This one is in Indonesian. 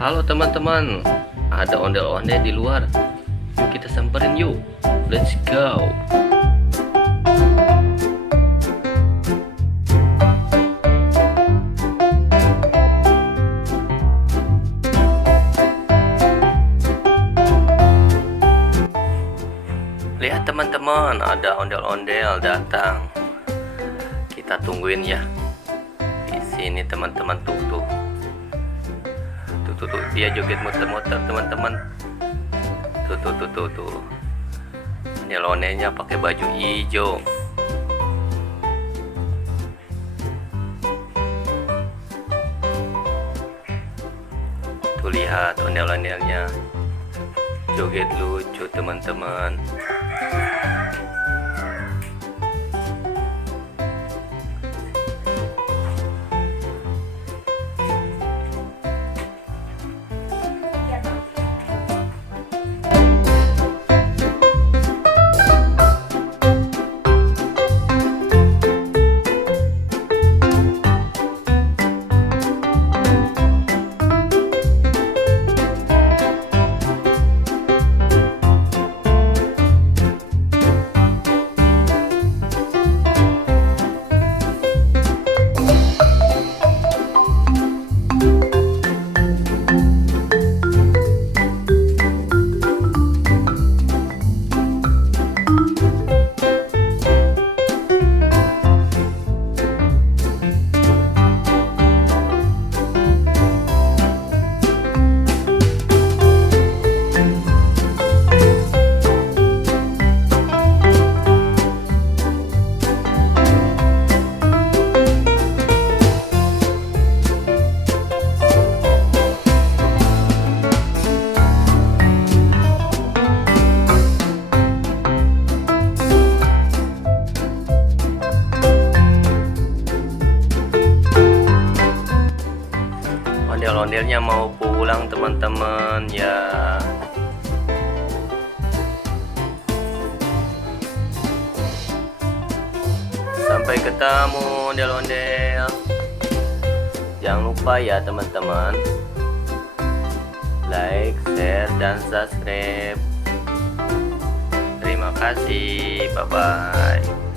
Halo teman-teman, ada ondel-ondel di luar. Yuk kita samperin yuk. Let's go. Lihat teman-teman, ada ondel-ondel datang. Kita tungguin ya. Di sini teman-teman tuh. Tuh, dia joget muter-muter teman-teman. Tuh. Ondel-ondelnya pakai baju hijau. Tuh lihat ondel-ondelnya. Joget lucu teman-teman. Ondel-ondelnya mau pulang teman-teman ya. Sampai ketemu ondel-ondel. Jangan lupa ya teman-teman, like, share, dan subscribe. Terima kasih, bye bye.